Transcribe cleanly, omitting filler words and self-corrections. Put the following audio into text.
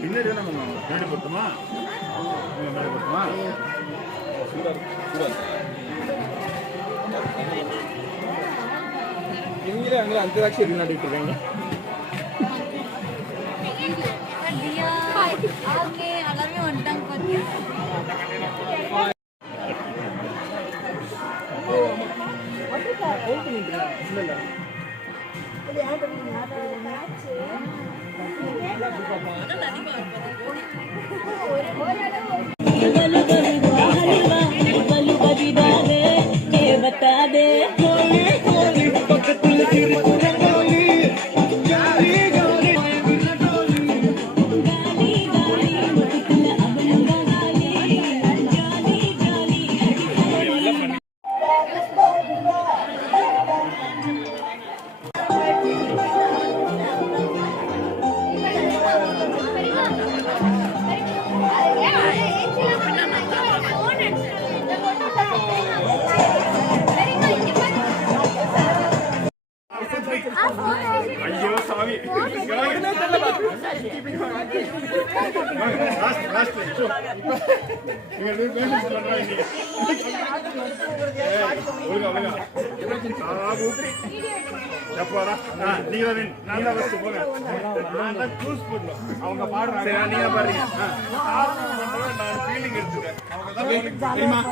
பின்னாடி நம்ம மேடு போட்டுமா மேடு போட்டுமா இவங்களே அங்கே அந்த தாட்சி நடிட்டு இருக்காங்க எல்லாருமே வந்துட்டாங்க பாத்தியா बता दे ஐயோ சாமி அவங்க பாடுறாங்க நீங்க பாடுறீங்க நான் ஃபீலிங் எடுத்துக்கிறேன்